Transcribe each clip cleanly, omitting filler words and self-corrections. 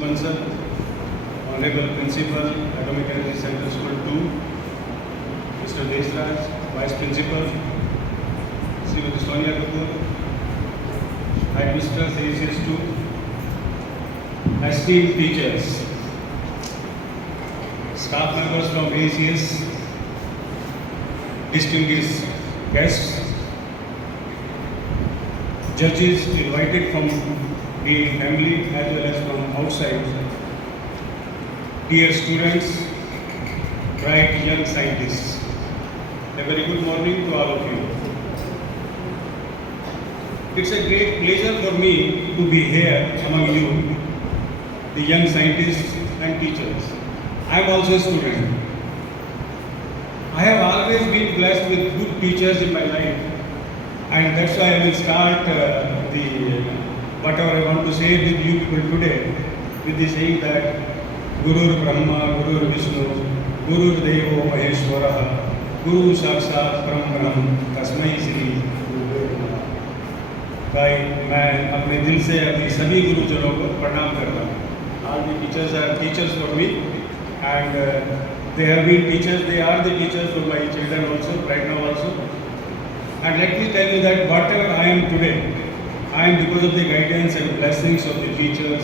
Bansal, Honorable Principal, Atomic Energy Center School 2, Mr. Desraj, Vice Principal, Srimati Sonia Kapoor, Headmistress ACS 2, esteemed teachers, staff members from ACS, distinguished guests, judges invited from the family as well as from outside, dear students, bright young scientists, a very good morning to all of you. It's a great pleasure for me to be here among you, the young scientists and teachers. I am also a student. I have always been blessed with good teachers in my life, and that's why I will start whatever I want to say with you people today with the saying that Gurur Brahma, Gurur Vishnu, Gurur Devo Maheshwara, Guru Sakshat Param Tasmai Shri Gurave Namaः। भाई मैं अपने दिल से अपनी सभी गुरुजनों को प्रणाम करता हूँ। All the teachers are teachers for me, and they have been teachers. They are the teachers for my children also, right now also. And let me tell you that whatever I am today, I am because of the guidance and blessings of the teachers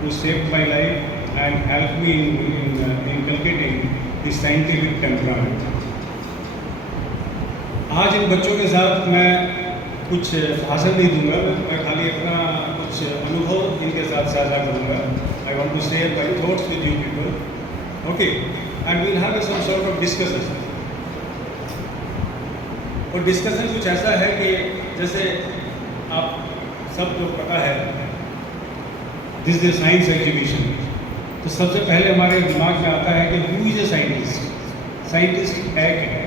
who shaped my life and helped me in inculcating the scientific temperament. आज इन बच्चों के साथ मैं कुछ भाषण नहीं दूंगा, मैं खाली अपना कुछ अनुभव इनके साथ साझा करूंगा. I want to share my thoughts with you people. Okay, and we'll have some sort of discussion. और डिस्कशन कुछ ऐसा है कि जैसे आप सब को पता है दिस इज साइंस एग्जीबिशन, तो सबसे पहले हमारे दिमाग में आता है कि who is a scientist. Scientist है क्या,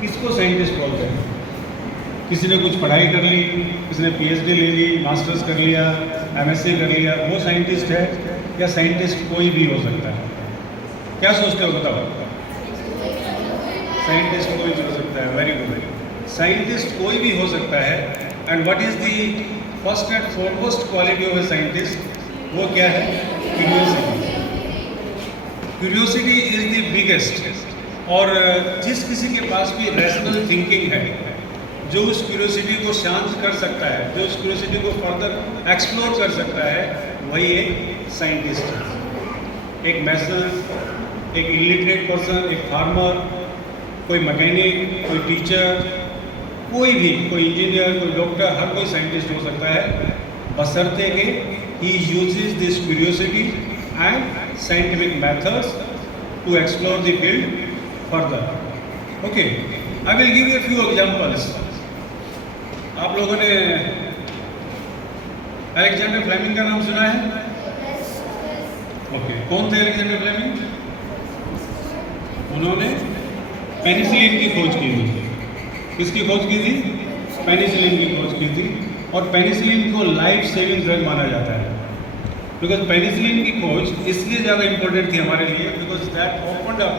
किसको साइंटिस्ट बोलते हैं. किसी ने कुछ पढ़ाई कर ली, किसी ने पीएचडी ले ली, मास्टर्स कर लिया, एमएससी कर लिया, वो साइंटिस्ट है, या साइंटिस्ट कोई भी हो सकता है. क्या सोचते हो बताओ. साइंटिस्ट कोई भी हो सकता है. Very good. साइंटिस्ट कोई भी हो सकता है. And what is the first and foremost quality of a scientist, वो क्या है. Curiosity. Curiosity is the biggest. और जिस किसी के पास भी रैशनल थिंकिंग है, जो उस क्यूरियोसिटी को शांत कर सकता है, जो उस क्यूरियोसिटी को फर्दर एक्सप्लोर कर सकता है, वही एक साइंटिस्ट है. एक मैसन, एक इलिटरेट पर्सन, एक फार्मर, कोई मैकेनिक, कोई टीचर, कोई भी, कोई इंजीनियर, कोई डॉक्टर, हर कोई साइंटिस्ट हो सकता है, बशर्ते कि he uses this curiosity and scientific methods to explore the field further. Okay, I will give you a few examples. आप लोगों ने अलेक्जेंडर फ्लेमिंग का नाम सुना है. ओके, कौन थे अलेक्जेंडर फ्लेमिंग. उन्होंने पेनिसिलिन की खोज की थी. किसकी खोज की थी. पेनिसिलिन की खोज की थी. और पेनिसिलिन को लाइफ सेविंग ड्रग माना जाता है. बिकॉज पेनिसिलिन की खोज इसलिए ज़्यादा इंपॉर्टेंट थी हमारे लिए, because that opened up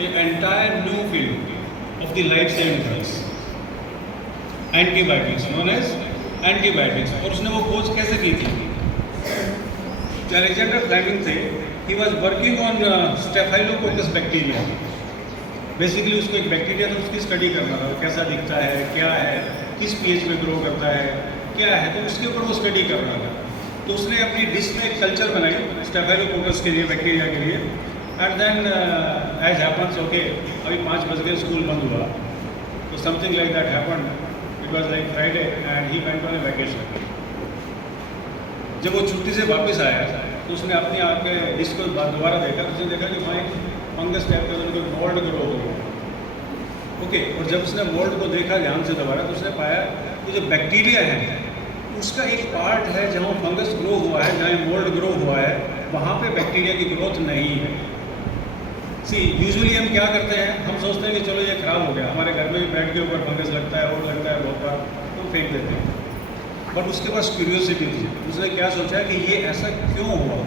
a entire new field of the life saving drugs, antibiotics, known as antibiotics. और उसने वो खोज कैसे की थी. जो अलेक्जेंडर फ्लेमिंग थे, he was working on staphylococcus bacteria. Basically उसको एक बैक्टीरिया था, उसकी स्टडी करना था, कैसा दिखता है, क्या है, किस पीएच में ग्रो करता है, क्या है, तो उसके ऊपर वो स्टडी कर रहा था. तो उसने अपनी डिश में एक कल्चर बनाई स्टेफाइलोकोकस के लिए, बैक्टीरिया के लिए. And then as happens, okay, अभी 5 बज गए, स्कूल बंद हुआ, तो something like that happen. It was like Friday and he went on a vacation. जब वो छुट्टी से वापस आया तो उसने अपनी आके डिश को दोबारा देखा, तो उसने देखा कि वहाँ एक फंगस टाइप का उनको मोल्ड ग्रो हो गया. ओके, और जब उसने मोल्ड को देखा ध्यान से दोबारा, तो उसने पाया कि जो बैक्टीरिया है उसका एक पार्ट है जहाँ फंगस ग्रो हुआ है, जहाँ मोल्ड ग्रो हुआ है, वहाँ पे बैक्टीरिया की ग्रोथ नहीं है. सी यूजुअली हम क्या करते हैं, हम सोचते हैं कि चलो ये खराब हो गया, हमारे घर में भी बेड के ऊपर फंगस लगता है और लगता है बहुत बार, तो फेंक देते हैं. बट उसके पास क्यूरियोसिटी थी. उसने क्या सोचा कि ये ऐसा क्यों हुआ,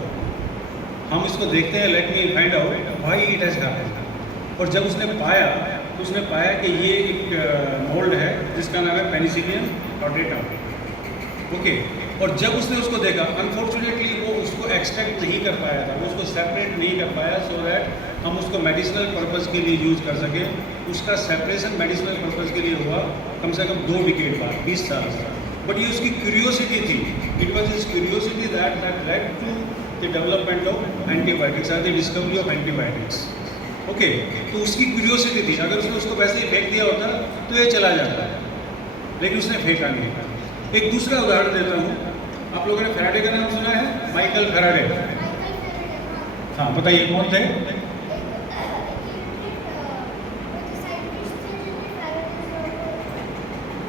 हम इसको देखते हैं, let me find out why it has happened. और जब उसने पाया, तो उसने पाया कि ये एक मोल्ड है जिसका नाम है पेनिसिलियम रोटेटम. ओके, और जब उसने उसको देखा, अनफॉर्चुनेटली वो उसको एक्सट्रैक्ट नहीं कर पाया था, वो उसको सेपरेट नहीं कर पाया सो दैट हम उसको मेडिसिनल पर्पज़ के लिए यूज़ कर सकें। उसका सेपरेशन मेडिसिनल पर्पज़ के लिए हुआ कम से कम 2 डिकेड बाद, 20 साल से। बट ये उसकी क्यूरियोसिटी थी, it was his curiosity that led to the development of antibiotics और the discovery of antibiotics. Okay, तो उसकी क्यूरियोसिटी थी। अगर उसने उसको वैसे ही फेंक दिया होता तो ये चला जाता, लेकिन उसने फेंका नहीं। एक दूसरा उदाहरण देता हूँ, आप लोगों ने फैराडे का नाम सुना है? Michael Faraday. हाँ, बताइए कौन थे?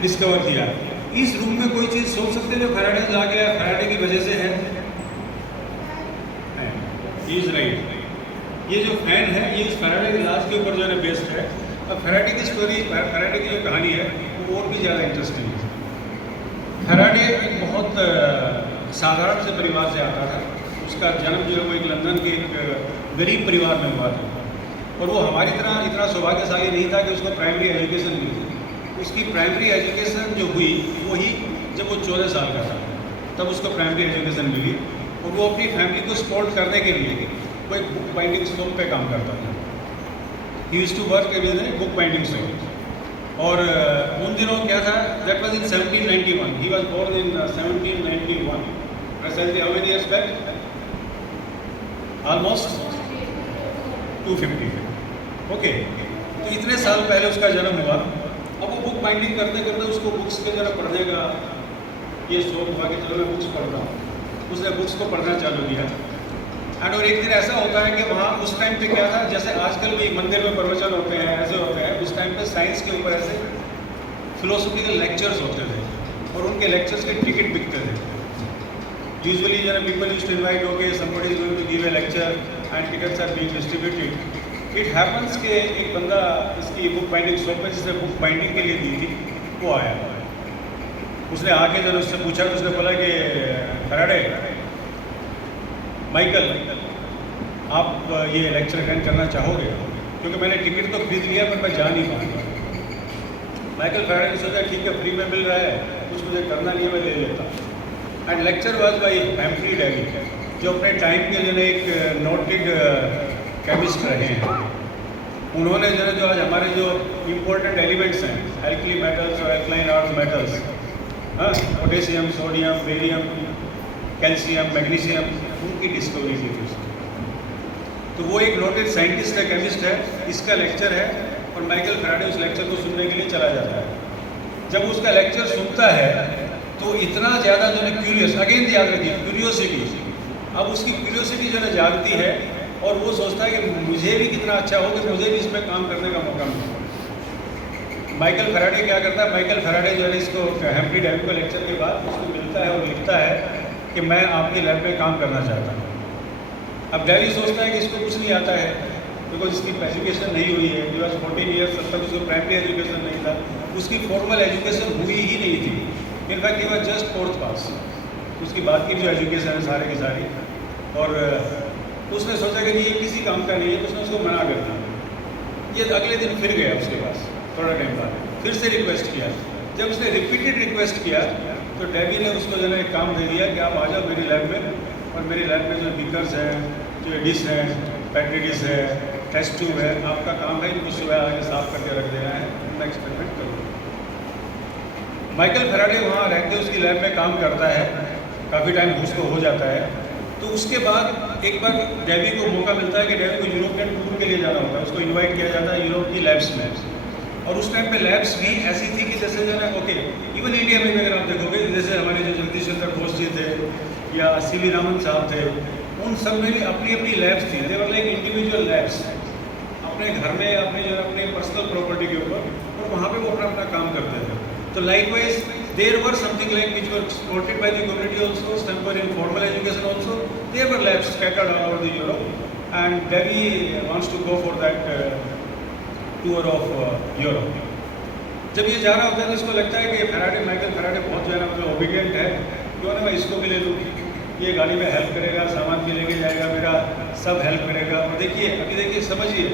डिस्कवर किया। इस रूम में कोई चीज़ सोच सकते हैं जो फैराडे ला गया, फैराडे की वजह से है? Is right. ये जो फैन है ये इस फैराडे के लाज के ऊपर जो है बेस्ड है। अब फैराडे की स्टोरी, फैराडे की जो कहानी है वो और भी ज़्यादा इंटरेस्टिंग है। फैराडे एक बहुत साधारण से परिवार से आता था। उसका जन्म जो है वो एक लंदन के एक गरीब परिवार में हुआ था, और वो हमारी तरह इतना सौभाग्यशाली नहीं था कि उसको प्राइमरी एजुकेशन मिली। उसकी प्राइमरी एजुकेशन जो हुई वो ही जब वो 14 साल का था, तब उसको प्राइमरी एजुकेशन मिली। और वो अपनी फैमिली को सपोर्ट करने के लिए वो एक बुक बाइंडिंग शॉप पे काम करता था। He used to work as a book binding shop. और उन दिनों क्या था, that was in 1791, he was born in 1791। Presently how many years back? Almost 250। Okay, तो इतने साल पहले उसका जन्म हुआ। अब वो बुक बाइंडिंग करते करते उसको बुक्स के तरह पढ़ने का ये शौक हुआ कि चलो मैं बुक्स पढ़ रहा हूँ। उसने बुक्स को पढ़ना चालू किया। एंड और एक दिन ऐसा होता है कि वहाँ उस टाइम पे क्या था, जैसे आजकल भी मंदिर में प्रवचन होते हैं ऐसे होते हैं, उस टाइम पे साइंस के ऊपर ऐसे फिलोसफिकल लेक्चर्स होते थे, और उनके लेक्चर्स के टिकट बिकते थे। यूजुअली जो है people used to invite, okay somebody is going to give a lecture and tickets are being distributed. It happens कि एक बंदा इसकी बुक बाइंडिंग शॉप में जिसने बुक बाइंडिंग के लिए दी थी वो आया। उसने आके जब उससे पूछा तो उसने बोला कि फैराडे, माइकल, आप ये लेक्चर अटेंड करना चाहोगे? क्योंकि मैंने टिकट तो खरीद लिया पर मैं जा नहीं पाऊँगा। माइकल फैराडे ने सोचा ठीक है, फ्री में मिल रहा है, कुछ मुझे करना नहीं है, मैं ले लेता हूँ। And lecture was by Humphry Davy, जो अपने टाइम के जो है एक नोटेड केमिस्ट रहे हैं। उन्होंने जो आज हमारे जो इम्पोर्टेंट एलिमेंट्स हैं, एल्कली मेटल्स और एल्कलाइन अर्थ मेटल्स, हाँ, potassium, sodium, barium, calcium, magnesium, उनकी डिस्कवरी की थी। तो वो एक नोटेड साइंटिस्ट है, केमिस्ट है, इसका लेक्चर है, और माइकल फैराडे उस लेक्चर को सुनने के लिए चला जाता है। जब उसका लेक्चर सुनता है तो इतना ज़्यादा जो है क्यूरियस, अगेन याद रखिए क्यूरियोसिटी, अब उसकी क्यूरियोसिटी जो है जागती है, और वो सोचता है कि मुझे भी कितना अच्छा हो कि मुझे भी इसमें काम करने का मौका मिले। माइकल फैराडे क्या करता है, माइकल फैराडे जो है इसको हैम्फ्री डेवी को लेक्चर के बाद उसको मिलता है और लिखता है कि मैं आपकी लैब में काम करना चाहता हूँ। अब डेवी सोचता है कि इसको कुछ नहीं आता है, बिकॉज इसकी एजुकेशन नहीं हुई है। जो 14 ईयर्स तब तक उसको प्राइमरी एजुकेशन नहीं था, उसकी फॉर्मल एजुकेशन हुई ही नहीं थी। In fact he was just 4th पास। उसकी बात की जो एजुकेशन है सारे की सारी, और उसने सोचा कि ये किसी काम का नहीं है, उसने उसको मना कर दिया। ये अगले दिन फिर गया उसके पास, थोड़ा टाइम बाद फिर से रिक्वेस्ट किया। जब उसने रिपीटेड रिक्वेस्ट किया तो डेवी ने उसको जो है एक काम दे दिया कि आप आ जाओ मेरी लैब में, और मेरी लैब में जो बीकर्स हैं, जो डिश है, पेट्री डिश है, टेस्ट ट्यूब है, आपका काम है इनको सुबह आगे साफ करके रख देना है, अपना एक्सपेरिमेंट करो। माइकल फैराडे वहाँ रह के उसकी लैब में काम करता है, काफ़ी टाइम उसको हो जाता है। तो उसके बाद एक बार डेवी को मौका मिलता है कि डेवी को यूरोपियन टूर के लिए जाना होता है, उसको इनवाइट किया जाता है यूरोप की लैब्स में। और उस टाइम पे लैब्स भी ऐसी थी कि जैसे जो है ओके, इवन इंडिया में भी अगर आप देखोगे, जैसे हमारे जो जगदीश चंद्र बोस जी थे या सीवी रामन साहब थे, उन सब में भी अपनी अपनी लैब्स थी। दे वर लाइक इंडिविजुअल लैब्स, अपने घर में अपने जो अपने पर्सनल प्रॉपर्टी के ऊपर, और वहाँ पे वो अपना अपना काम करते थे। तो likewise there were something like which were supported by the community also, some were in formal education also. There were labs scattered all over the Europe, and Devi wants to go for that tour of Europe. जब ये जा रहा होता है तो इसको लगता है कि फैराडे, माइकल फैराडे बहुत जो है ना मतलब ओबीडियंट है, क्यों ना मैं इसको भी ले लूँ, ये गाड़ी में हेल्प करेगा, सामान भी लेके जाएगा मेरा, सब हेल्प करेगा। और देखिए अभी देखिए समझिए,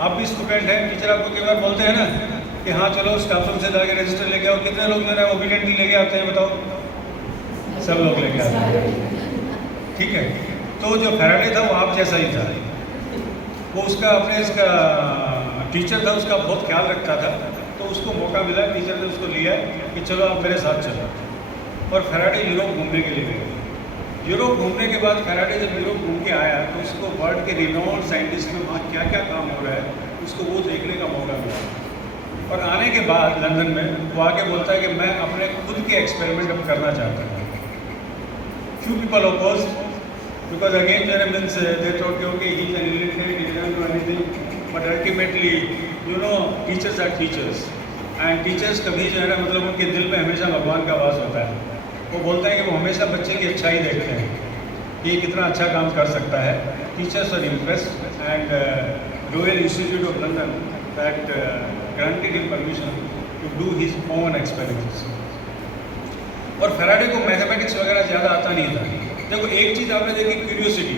आप भी स्टूडेंट हैं, टीचर आपको कई बार बोलते हैं ना कि हाँ चलो स्टाफ रूम से जाके रजिस्टर लेके आओ, कितने लोग जो है ओबीडियंटली लेके आते हैं बताओ? सब लोग लेके आते हैं, ठीक है। तो जो फैराडे था वो आप जैसा ही था। वो उसका अपने इसका टीचर था, उसका बहुत ख्याल रखता था। तो उसको मौका मिला, टीचर ने उसको लिया कि चलो आप मेरे साथ चलो। और फैराडे यूरोप घूमने के लिए गए। यूरोप घूमने के बाद फैराडे जब यूरोप घूम के आया तो उसको वर्ल्ड के रिनोन्ड साइंटिस्ट में वहाँ क्या क्या काम हो रहा है उसको वो देखने का मौका मिला। और आने के बाद लंदन में वो आके बोलता है कि मैं अपने खुद के एक्सपेरिमेंट अब करना चाहता हूँ। Few people oppose because again means they thought कि okay he is an illiterate, he doesn't know anything, but ultimately you know teachers are teachers and teachers कभी जो है ना मतलब उनके दिल में हमेशा भगवान का वास होता है। वो बोलता है कि वो हमेशा बच्चे की अच्छाई देखते हैं कि ये कितना अच्छा काम कर सकता है। Teachers are impressed and Royal Institute of London that granted him permission to do his own experiments. और फैराडे को मैथमेटिक्स वगैरह ज़्यादा आता नहीं था। देखो एक चीज़ आपने देखी क्यूरियोसिटी,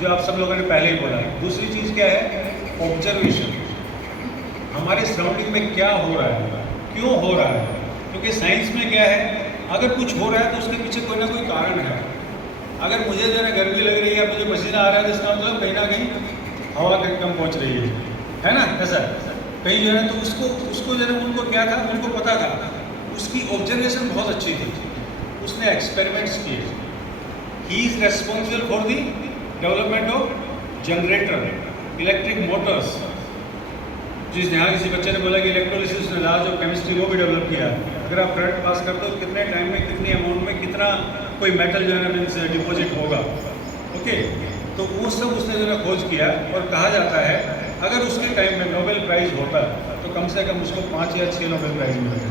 जो आप सब लोगों ने पहले ही बोला। दूसरी चीज़ क्या है? ऑब्जर्वेशन। हमारे सराउंडिंग में क्या हो रहा है, क्यों हो रहा है। क्योंकि साइंस में क्या है, अगर कुछ हो रहा है तो उसके पीछे कोई ना कोई कारण है। अगर मुझे जो है गर्मी लग रही है, मुझे पसीना आ रहा है, तो इसका मतलब कहीं ना कहीं हवा कम पहुंच रही है ना, ऐसा कहीं जो है। तो उसको जो है उनको क्या था, उनको पता था। उसकी ऑब्जर्वेशन बहुत अच्छी थी, उसने एक्सपेरिमेंट्स किए। He is responsible for the development of generator, electric Motors. जिस यहाँ किसी बच्चे ने बोला कि इलेक्ट्रोलिसिस ने लॉज ऑफ केमिस्ट्री वो भी डेवलप किया। अगर आप करंट पास करते हो तो कितने टाइम में, कितनी अमाउंट में, कितना कोई मेटल जो है ना मीन्स डिपॉजिट होगा। ओके, तो वो सब उसने जो है खोज किया। और कहा जाता है अगर उसके टाइम में नोबेल प्राइज़ होता तो कम से कम उसको 5 या 6 नोबेल प्राइज़ मिलते।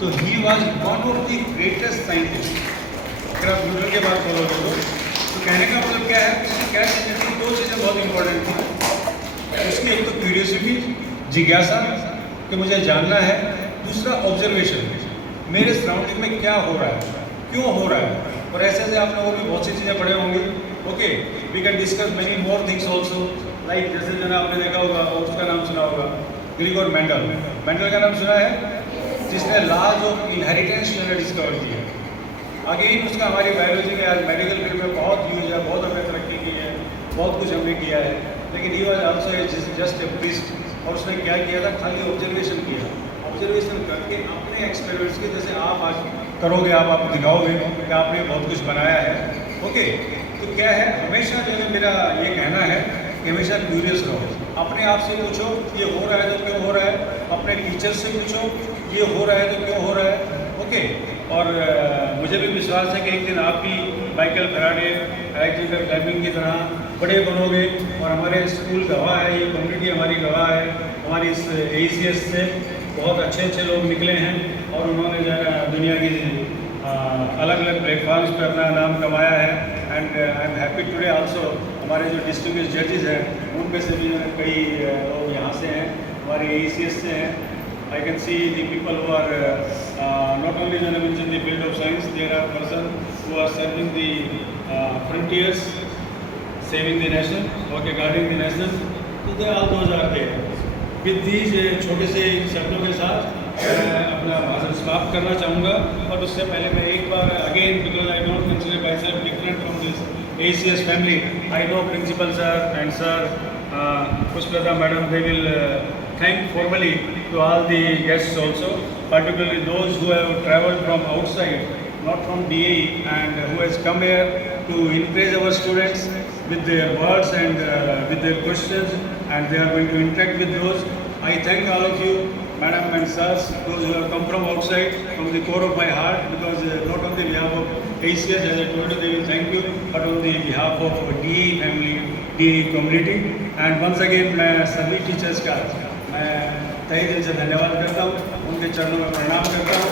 तो he was one of the greatest scientist. अगर आप न्यूटन के बाद फॉलो करो तो कहने का मतलब क्या है, क्या चीज़ें थी, 2 चीज़ें बहुत इंपॉर्टेंट थी उसकी। एक तो क्यूरियोसिटी, जिज्ञासा कि मुझे जानना है। दूसरा ऑब्जर्वेशन, मेरे सराउंडिंग में क्या हो रहा है, क्यों हो रहा है। और ऐसे ऐसे आपने और भी बहुत सी चीज़ें पढ़े होंगे। Okay, we can discuss many more things also, like जैसे जो है आपने देखा होगा और उसका नाम सुना होगा, ग्रिगोर मेंडल। मेंडल का नाम सुना है, जिसने लॉज ऑफ इनहेरिटेंस जो है डिस्कवर किया। अगेन उसका हमारी बायोलॉजी में आज मेडिकल फील्ड में बहुत यूज है, बहुत हमने तरक्की की है, बहुत कुछ हमने किया है। लेकिन he was also just a priest. और उसने क्या किया था, खाली ऑब्जर्वेशन किया। ऑब्जर्वेशन करके अपने एक्सपेरिमेंट्स के, जैसे आप आज करोगे, आप दिखाओगे कि आपने बहुत कुछ बनाया है। ओके, तो क्या है, हमेशा जो है मेरा ये कहना है कि हमेशा क्यूरियस रहो। अपने आप से पूछो ये हो रहा है तो क्यों हो रहा है, अपने टीचर से पूछो ये हो रहा है तो क्यों हो रहा है। ओके, और मुझे भी विश्वास है कि एक दिन आप भी माइकल फैराडे, अलेक्जेंडर फ्लेमिंग की तरह बड़े बनोगे। और हमारे स्कूल गवाह है, ये कम्युनिटी हमारी गवाह है। हमारी इस ACS से बहुत अच्छे अच्छे लोग निकले हैं और उन्होंने जो है दुनिया की अलग अलग प्लेटफॉर्म्स पर अपना नाम कमाया है। And I am happy today also, हमारे जो डिस्ट्रिक्ट जजेस हैं उनमें से भी कई लोग यहाँ से हैं, हमारे ACS से हैं। I can see the people who are not only in the field of science, there are persons who are serving the frontiers, saving the nation, okay, guarding the nation. So they all those are there. With these छोटे से शब्दों के साथ अपना भाषण समाप्त करना चाहूँगा। और उससे पहले मैं एक बार again, because I don't consider myself different from this ACS family, I know principal sir and sir Pushpalata madam, they will thank formally to all the guests also, particularly those who have travelled from outside, not from DAE, and who has come here to encourage our students with their words and with their questions, and they are going to interact with those. I thank all of you, madam and sirs, those who have come from outside, from the core of my heart, because not on the behalf of ACS, as I told you, they will thank you, but on the behalf of DAE family, DAE community. And once again, मैं सभी teachers का मैं तहे दिल से धन्यवाद करता हूँ, उनके चरणों में प्रणाम करता हूँ।